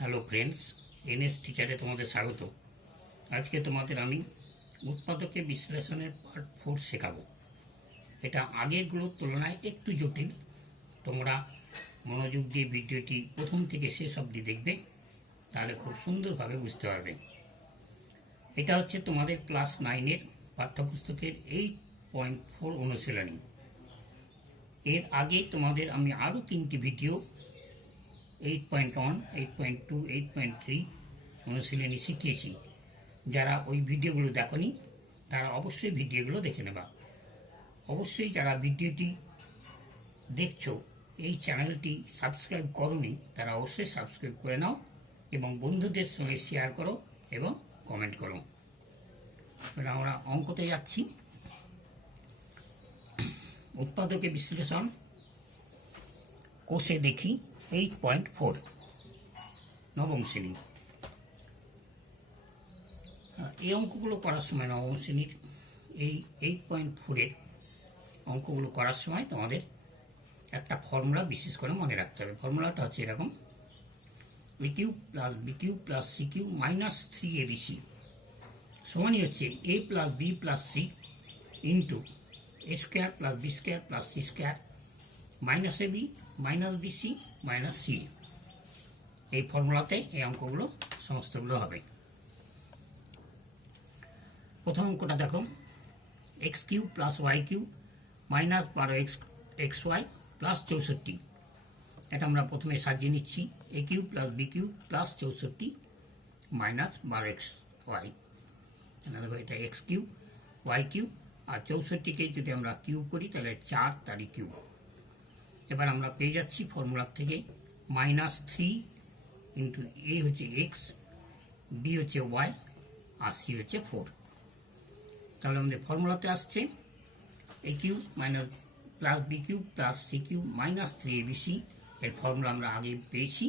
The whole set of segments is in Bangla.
হ্যালো ফ্রেন্ডস, এনএস টিচারে তোমাদের স্বাগত। আজকে তোমাদের আমি উৎপাদকে বিশ্লেষণের পার্ট 4 শেখাবো। এটা আগেরগুলোর তুলনায় একটু জটিল। তোমরা মনোযোগ দিয়ে ভিডিওটি প্রথম থেকে শেষ অবধি দেখবে, তাহলে খুব সুন্দরভাবে বুঝতে পারবে। এটা হচ্ছে তোমাদের ক্লাস 9-এর পাঠ্যপুস্তকের 8.4 অনুশীলনী। এর আগে তোমাদের আমি আরও 3টি ভিডিও 8.1, 8.2, 8.3 অনুশীলনী শিখিয়েছি। যারা ওই ভিডিওগুলো দেখনি তারা অবশ্যই ভিডিওগুলো দেখে নেবা। অবশ্যই যারা ভিডিওটি দেখছো, এই চ্যানেলটি সাবস্ক্রাইব করোনি, তারা অবশ্যই সাবস্ক্রাইব করে নাও এবং বন্ধুদের সঙ্গে শেয়ার করো এবং কমেন্ট করো। আমরা অঙ্কতে যাচ্ছি। উৎপাদকে বিশ্লেষণ কোষে দেখি 8.4 নবম শ্রেণী। এই অঙ্কগুলো করার সময় নবম শ্রেণীর এই 8.4-এর অঙ্কগুলো করার সময় তোমাদের একটা ফর্মুলা বিশেষ করে মনে রাখতে হবে। ফর্মুলাটা হচ্ছে এরকম: A cube plus B cube plus C cube minus 3abc সমানই হচ্ছে A plus B plus C into A square plus B square plus C square minus A B minus BC minus C. এই ফর্মুলাতে এই অঙ্কগুলো সমস্তগুলো হবে। প্রথম অঙ্কটা দেখো, X cube plus Y cube minus 12 X Y plus 64। এটা আমরা প্রথমে সাজিয়ে নিচ্ছি। A cube plus B cube plus 64 minus 12 X Y. দেখো এটা এক্স কিউব ওয়াই কিউব, আর 64কে যদি আমরা কিউব করি তাহলে 4 তারই কিউব। এবার আমরা পেয়ে যাচ্ছি ফর্মুলার থেকে মাইনাস 3 ইন্টু এ হচ্ছে এক্স, বি হচ্ছে ওয়াই, আর সি হচ্ছে 4। তাহলে আমাদের ফর্মুলাতে আসছে A cube minus plus B cube plus C cube minus 3abc। এর ফর্মুলা আমরা আগে পেয়েছি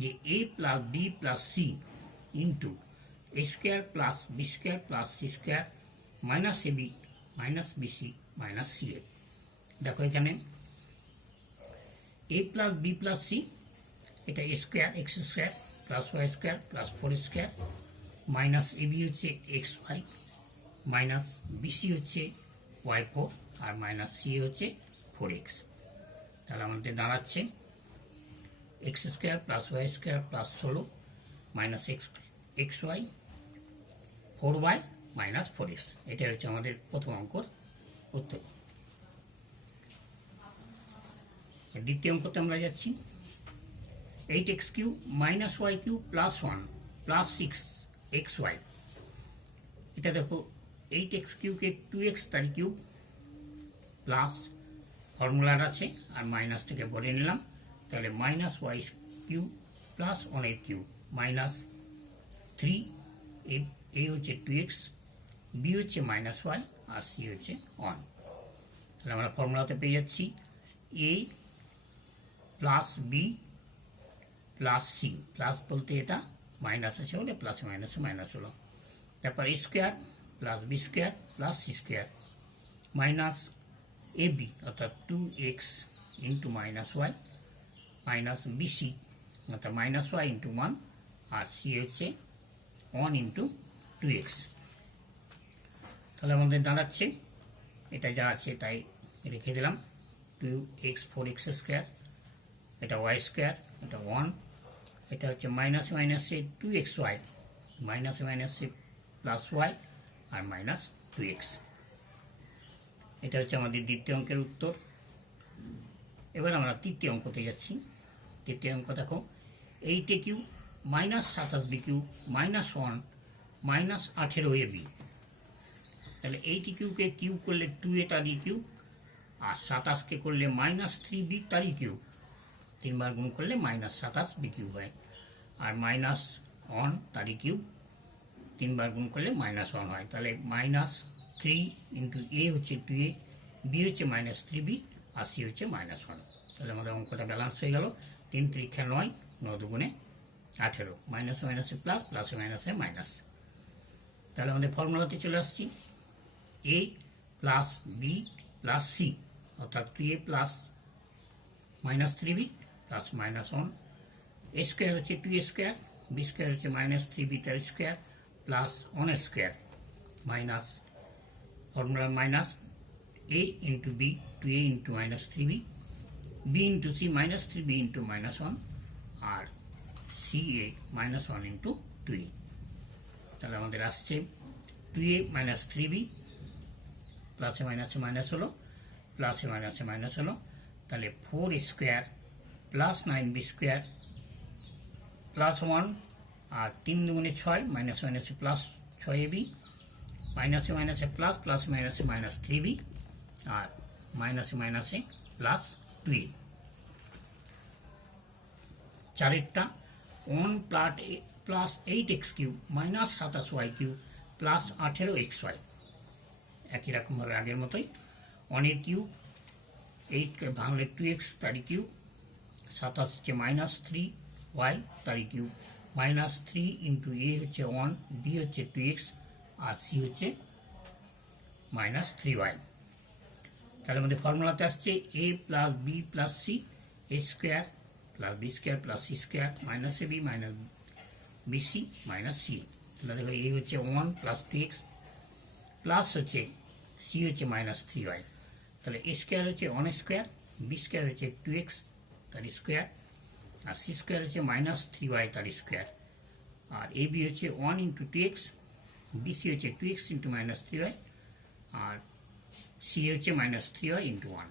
যে A plus B plus C into A square plus B square plus C square minus A B minus BC minus C A. দেখো এখানে A plus B plus C, এটা A square X square plus Y square plus 4 square minus A b হচ্ছে এক্স ওয়াই মাইনাস বিসি হচ্ছে ওয়াই 4 আর মাইনাস সি হচ্ছে 4x। তাহলে আমাদের দাঁড়াচ্ছে x square plus Y square plus 16 minus x y 4y minus 4x। এটা হচ্ছে আমাদের প্রথম অঙ্কর উত্তর। দ্বিতীয় অঙ্কতে আমরা যাচ্ছি 8x cube minus y cube plus 1 plus 6xy। এটা দেখো 8x কিউবকে 2x তার কিউব প্লাস ফর্মুলার আছে আর মাইনাস থেকে বলে নিলাম, তাহলে minus y cube plus 1 cube minus 3, a হচ্ছে 2x, বি হচ্ছে মাইনাস ওয়াই আর সি হচ্ছে 1। তাহলে আমরা ফর্মুলাতে পেয়ে যাচ্ছি A plus B plus C, plus বলতে এটা মাইনাস আছে বলে প্লাস মাইনাসে মাইনাস হলো। তারপর A square plus B square plus C square minus A B অর্থাৎ 2x into minus Y minus BC অর্থাৎ মাইনাস ওয়াই ইন্টু 1 আর সি হচ্ছে 1 ইন্টু 2x। তাহলে আমাদের দাঁড়াচ্ছে এটা যা আছে তাই রেখে দিলাম, 2x 4x স্কোয়ার, এটা ওয়াই স্কোয়ার, এটা 1, এটা হচ্ছে মাইনাস মাইনাসে 2xy মাইনাস মাইনাসে প্লাস ওয়াই আর মাইনাস 2x। এটা হচ্ছে আমাদের দ্বিতীয় অঙ্কের উত্তর। এবার আমরা তৃতীয় অঙ্কতে যাচ্ছি। তৃতীয় অঙ্ক দেখো 8a cube minus 27b cube minus 1 minus 18ab। তাহলে 80 কিউবকে কিউব করলে 2a তারই কিউব, আর 27কে করলে মাইনাস 3b তারই কিউব, 3 বার গুণ করলে মাইনাস 27b কিউব হয়, আর মাইনাস 1 তারই কিউব 3 বার গুণ করলে মাইনাস 1 হয়। তাহলে মাইনাস 3 ইন্টু এ হচ্ছে 2a, বি হচ্ছে মাইনাস 3b আর সি হচ্ছে মাইনাস 1। তাহলে আমাদের অঙ্কটা ব্যালেন্স হয়ে গেল। 3 3 9, 9 দুগুণে 18, মাইনাসে মাইনাসে প্লাস প্লাসে মাইনাসে মাইনাস। তাহলে আমাদের ফর্মুলাতে চলে আসছি a plus B plus c অর্থাৎ 2a plus minus 3b plus minus 1 a square হচ্ছে 2a স্কোয়ার, বি স্কোয়ার হচ্ছে -3b তার square plus 1 square minus formula minus a into b 2a into -3b, b into c -3b into -1 আর ca -1 ইন্টু 2a। তাহলে আমাদের আসছে 2a -3b, প্লাসে মাইনাসে মাইনাস হলো, প্লাসে মাইনাসে মাইনাস হলো, তাহলে 4 square plus 9b square plus 1 আর 3 দুগুণে 6 মাইনাসে মাইনাসে প্লাস 6ab, মাইনাসে মাইনাসে প্লাস, প্লাস মাইনাসে মাইনাস 3b আর মাইনাসে মাইনাসে plus 2a। চারেরটা 1 plus 8x cube minus 27y cube plus 18xy, একই রকমভাবে আগের মতোই 1 এর কিউব 8 ভাঙলে 2x তারই কিউব, 27 হচ্ছে -3y তারই কিউব, -3 ইন্টু a হচ্ছে 1, b হচ্ছে 2x আর c হচ্ছে -3y। তাহলে আমাদের ফর্মুলাতে আসছে a plus b plus c, a square plus b square plus c square minus ab minus bc minus c। তাহলে দেখো a হচ্ছে 1 প্লাস 2x প্লাস হচ্ছে c হচ্ছে -3y, তাহলে a স্কোয়ার হচ্ছে 1 স্কোয়ার, b স্কোয়ার হচ্ছে 2x তার স্কোয়ার আর c স্কোয়ার হচ্ছে -3y তার স্কোয়ার আর ab হচ্ছে 1 ইন্টু 2x, bc হচ্ছে 2x ইন্টু -3y আর c হচ্ছে -3y ইন্টু 1।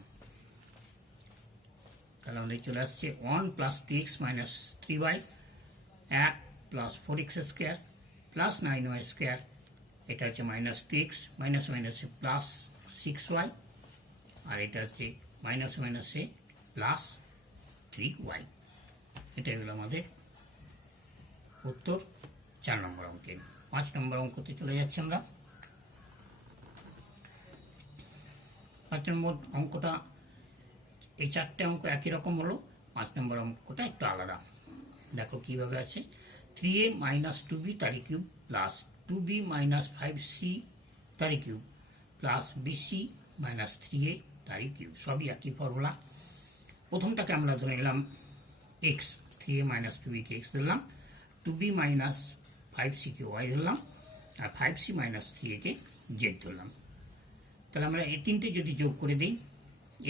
তাহলে আমাদের চলে আসছে 1 plus 2x minus 3y 1 plus 4x square plus 9y square, এটা হচ্ছে -2x মাইনাস মাইনাসে প্লাস 6y আর এটা হচ্ছে মাইনাস মাইনাসে প্লাস 3y। এটাই হলো আমাদের উত্তর 4 নম্বর অঙ্কে। 5 নম্বর অঙ্কতে চলে যাচ্ছি আমরা। 5 নম্বর অঙ্কটা, এই 4টে অঙ্ক একই রকম হলো, 5 নম্বর অঙ্কটা একটু আলাদা। দেখো কিভাবে আছে, 3a - 2b তার কিউব প্লাস 2b - 5c তার কিউব প্লাস bc - 3a তার কিউব, সবই একই ফর্মুলা। প্রথমটাকে আমরা ধরে নিলাম x, 3a - 2b কে x ধরলাম, 2b - 5c কে y ধরলাম আর 5c - 3a কে z ধরলাম। তাহলে আমরা এই তিনটে যদি যোগ করে দিই,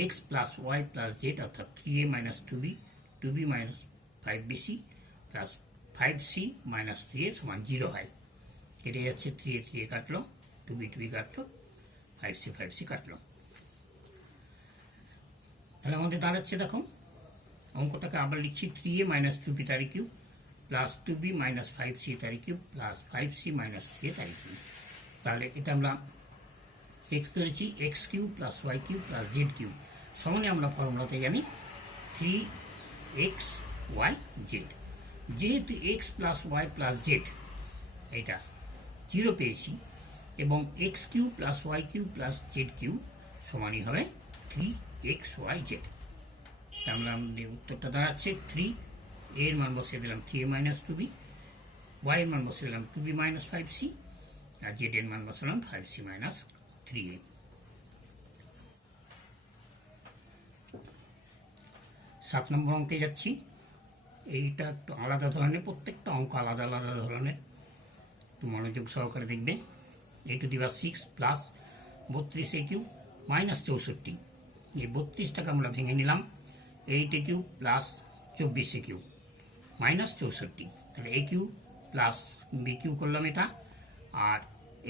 x plus y plus z অর্থাৎ 3a - 2b 2b - 5bc plus 5c - 3a সমান 0 হয়। কেটে যাচ্ছে, 3a 3a কাটলো, 2b 2b কাটলো, 5c 5c কাটলো। তাহলে আমাদের দাঁড়াচ্ছে, দেখো অঙ্কটাকে আবার লিখছি, 3a - 2b তার কিউব প্লাস 2b - 5c তার কিউব প্লাস 5c - 3a তার কিউব। তাহলে এটা আমরা x ধরেছি, x cube plus y cube plus z cube সমানে আমরা ফর্মুলাতে জানি 3xy z। যেহেতু x plus y plus z এটা 0 পেয়েছি এবং x cube plus y cube plus z cube সমানই হবে 3xyz। তাহলে আমাদের উত্তরটা দাঁড়াচ্ছে 3, এর মান বসিয়ে দিলাম 3a - 2b, y এর মান বসিয়ে দিলাম 2b - 5c আর z এর মান বসালাম 5c - 3a। 7 নম্বর অঙ্কে যাচ্ছি। এইটা একটু আলাদা ধরনের, প্রত্যেকটা অঙ্ক আলাদা আলাদা ধরনের, একটু মনোযোগ সহকারে দেখবেন। a⁻6 plus 32a cube minus 64, এই 32টাকে আমরা ভেঙে নিলাম, 8a cube plus 24a cube minus 64, তাহলে a cube plus b cube করলাম এটা, আর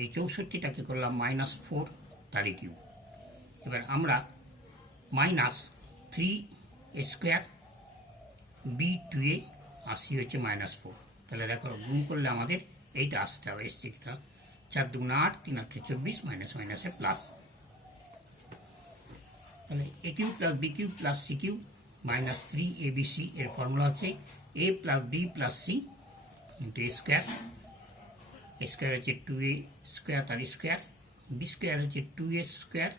এই 64টাকে করলাম -4 তার কিউব। এবার আমরা -3 স্কোয়ার b 2a আর c হচ্ছে -4, তাহলে দেখো গুণ করলে আমাদের এইটা আসতে হবে, এসছে কিনা 4 দুগুণ 8, 3 8 24 মাইনাস মাইনাসে প্লাস। তাহলে a cube plus b cube plus c cube -3abc, এর ফর্মুলা হচ্ছে a plus b plus c into a square. a square হচ্ছে 2a স্কোয়ার তার স্কোয়ার, b স্কোয়ার হচ্ছে 2a square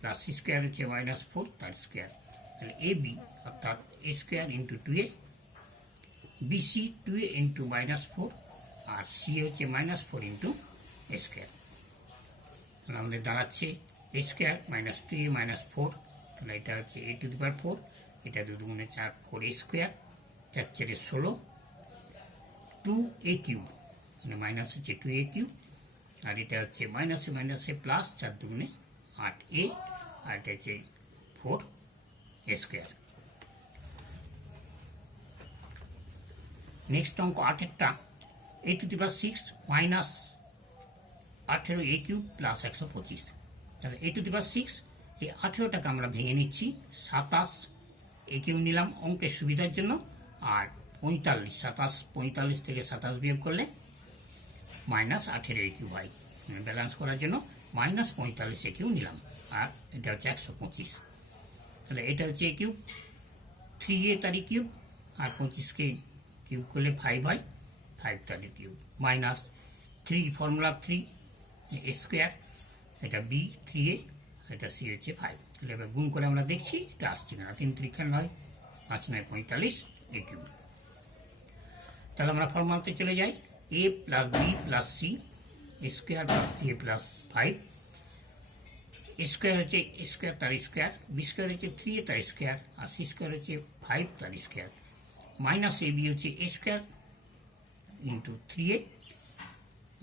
plus c square হচ্ছে -4 তার স্কোয়ার। তাহলে ab অর্থাৎ a square into 2a, bc 2a into -4 আর c হচ্ছে -4 ইন্টু a স্কোয়ার। তাহলে আমাদের দাঁড়াচ্ছে a স্কোয়ার -2a -4, তাহলে এটা হচ্ছে a⁴, এটা 2 দুগুণে 4 4a স্কোয়ার 4 4 16, 2a কিউব মানে মাইনাস হচ্ছে 2a কিউব, আর এটা হচ্ছে মাইনাসে মাইনাসে প্লাস 4 দুগুণে 8a, আর এটা হচ্ছে 4a স্কোয়ার। নেক্সট অঙ্ক 8-এরটা a⁻6 minus 18a cube plus 125। তাহলে a⁻6 এই 18টাকে আমরা ভেঙে নিচ্ছি, 27 এ কিউব নিলাম অঙ্কের সুবিধার জন্য, আর 45 45 থেকে 27 বিয়োগ করলে মাইনাস 18a কিউব হয়, ব্যালেন্স করার জন্য মাইনাস 45 এ কিউব নিলাম, আর এটা হচ্ছে 125। তাহলে এটা হচ্ছে এ কিউব, 3a তার কিউব, আর 25কে কিউব করলে 5 হয়, 5 তার কিউব, মাইনাস 3 ফর্মুলা 3 এ স্কোয়ার, এটা b 3a, এটা c হচ্ছে 5। তাহলে এবার গুণ করে আমরা দেখছি এটা আসছে না, 3 3 9, 5 9 45 এ কিউব। তাহলে আমরা ফর্মুলাতে চলে যাই, a plus b plus c square plus 3a plus 5, square হচ্ছে স্কোয়ার তার স্কোয়ার, বি স্কোয়ার হচ্ছে 3a তার স্কোয়ার, আর সি স্কোয়ার হচ্ছে 5 তার স্কোয়ার, মাইনাস এ বি হচ্ছে a square into 3a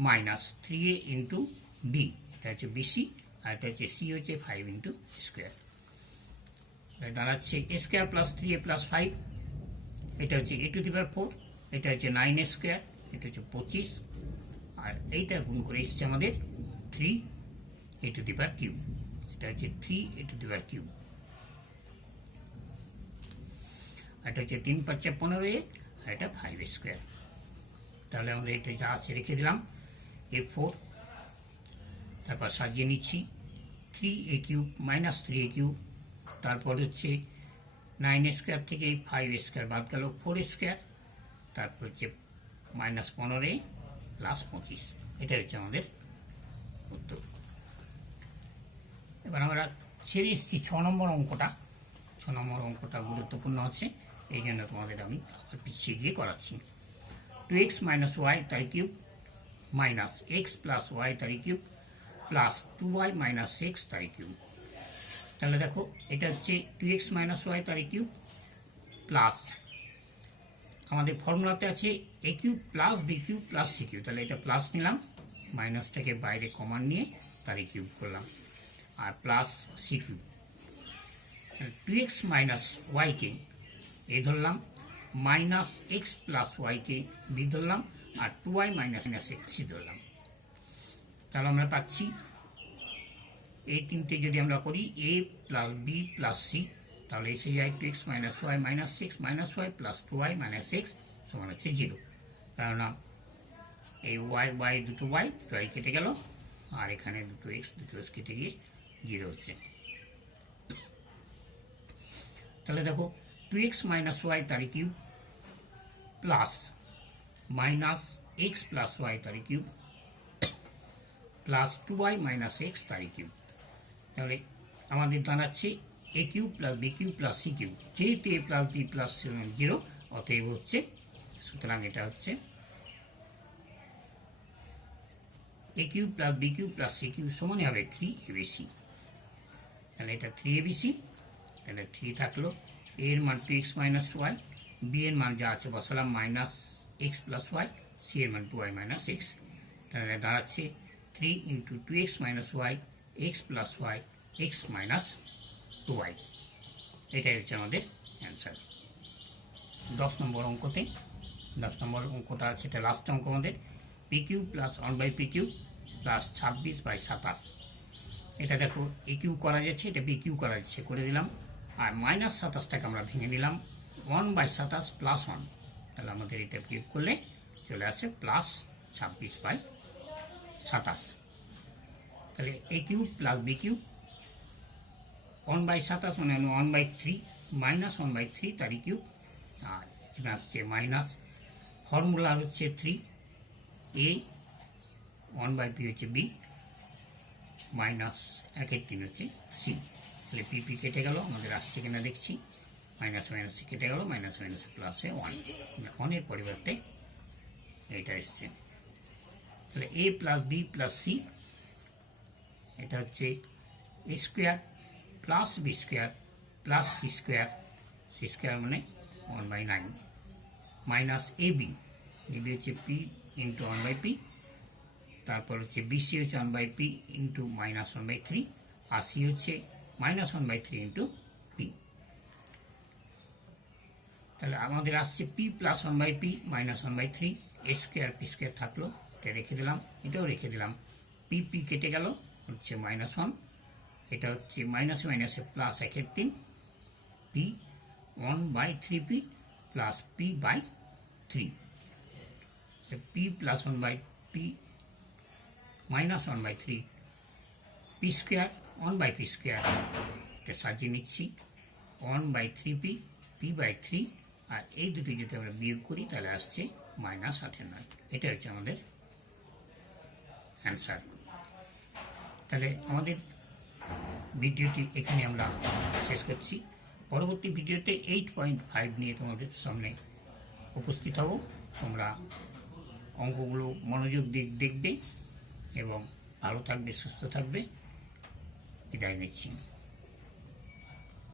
minus 3a into b, এটা হচ্ছে বিসি, আর এটা হচ্ছে সি হচ্ছে 5 ইন্টু স্কোয়ার। দাঁড়াচ্ছে a square plus 3a plus 5, এটা হচ্ছে a⁴, এটা হচ্ছে 9a স্কোয়ার, এটা হচ্ছে 25, আর এইটা গুণ করে এসছে আমাদের 3a⁵, এটা হচ্ছে 3a⁵, এটা হচ্ছে 3 5 15a, আর এটা 5 স্কোয়ার। তাহলে আমরা এটা যা আছে রেখে দিলাম a4, তারপর সাজিয়ে নিচ্ছি 3a cube minus 3a cube, তারপর হচ্ছে 9a স্কোয়ার থেকে 5a স্কোয়ার বাদ গেল 4a স্কোয়ার, তারপর হচ্ছে মাইনাস 15a প্লাস 25, এটা হচ্ছে আমাদের উত্তর। এবার আমরা ছেড়ে এসেছি 6 নম্বর অঙ্কটা। 6 নম্বর অঙ্কটা গুরুত্বপূর্ণ আছে, এই জন্য তোমাদের আমি পিছিয়ে গিয়ে করাচ্ছি। 2x মাইনাস ওয়াই তার cube minus x plus Y তার cube plus 2y minus X তার কিউব। তাহলে দেখো এটা হচ্ছে 2x মাইনাস ওয়াই তার কিউব প্লাস, আমাদের ফর্মুলাতে আছে A cube plus B cube plus C cube, তাহলে এটা প্লাস নিলাম, মাইনাসটাকে বাইরে কমান নিয়ে তার কিউব করলাম, আর plus C cube. 2x minus ওয়াইকে এ ধরলাম, মাইনাস এক্স প্লাস ওয়াইকে বি ধরলাম, আর 2y মাইনাস এক্স সি ধরলাম। তাহলে আমরা পাচ্ছি এই তিনটে যদি আমরা করি a plus B plus c, তাহলে এসে যায় 2x minus Y minus 6 minus y plus 2y minus x সমান হচ্ছে 0, কেননা এই ওয়াই দুটো ওয়াই কেটে গেল, আর এখানে দুটো এক্স কেটে গিয়ে 0 হচ্ছে। তাহলে দেখো 2x মাইনাস ওয়াই তার cube plus minus x plus Y তার cube plus 2y minus X তার কিউব। তাহলে আমাদের দাঁড়াচ্ছে A cube plus B cube plus C cube, যেহেতু এ প্লাস বি প্লাস 0 অতএব হচ্ছে, সুতরাং এটা হচ্ছে A cube plus B cube plus C cube সমানই হবে 3abc। তাহলে এটা 3abc, তাহলে 3 থাকলো, a এর মান 2x মাইনাস ওয়াই, বি এর মান যা আছে বসালাম minus x plus y, c এর মান 2y মাইনাস এক্স। তাহলে দাঁড়াচ্ছে 3 into 2x minus y x plus y x minus 2y, এটাই হচ্ছে আমাদের অ্যান্সার। 10 নম্বর অঙ্কতে, 10 নম্বর অঙ্কটা আছে, এটা লাস্ট অঙ্ক আমাদের, P cube plus 1/p cube plus 26/27। এটা দেখো এ কিউ করা যাচ্ছে, এটা বি কিউ করা যাচ্ছে, করে দিলাম, আর মাইনাস 27টাকে আমরা ভেঙে নিলাম 1/27 প্লাস 1, তাহলে আমাদের এটা বিয়োগ করলে চলে আসে প্লাস 26/27। তাহলে এ কিউব প্লাস বি কিউব 1/27 মানে 1/3 মাইনাস 1/3 তার কিউব, আর এখানে আসছে মাইনাস, ফর্মুলা হচ্ছে 3a, 1/p হচ্ছে b, মাইনাস 1/3 হচ্ছে সি। তাহলে পি কেটে গেল, আমাদের আসছে কিনা দেখছি, মাইনাস মাইনাসে কেটে গেল, মাইনাস মাইনাসে প্লাসে 1, 1-এর পরিবর্তে এইটা এসছে। তাহলে A plus B plus C, এটা হচ্ছে A square plus B square plus C square, C square মানে 1/9, মাইনাস এবি, এবি হচ্ছে পি ইন্টু 1/p, তারপর হচ্ছে বিসি হচ্ছে 1/p ইন্টু মাইনাস 1/3, আর সি হচ্ছে মাইনাস 1/3 ইন্টু পি। তাহলে আমাদের আসছে P plus 1/p minus 1/3, A square P square থাকলো, এটা রেখে দিলাম, এটাও রেখে দিলাম, পি পি কেটে গেল, হচ্ছে -1, এটা হচ্ছে মাইনাসে মাইনাসে plus 1/3, P 1/3p plus p/3, P plus 1/p minus 1/3, P square 1/p square, এটা সাজিয়ে নিচ্ছি, 1/3p p/3, আর এই দুটি যদি আমরা বিয়োগ করি তাহলে আসছে -98। এটা হচ্ছে আমাদের অ্যান্সার। তাহলে আমাদের ভিডিওটি এখানে আমরা শেষ করছি। পরবর্তী ভিডিওতে 8.5 নিয়ে তোমাদের সামনে উপস্থিত হব। তোমরা অঙ্কগুলো মনোযোগ দিয়ে দেখবে এবং ভালো থাকবে, সুস্থ থাকবে। বিদায় নিচ্ছি।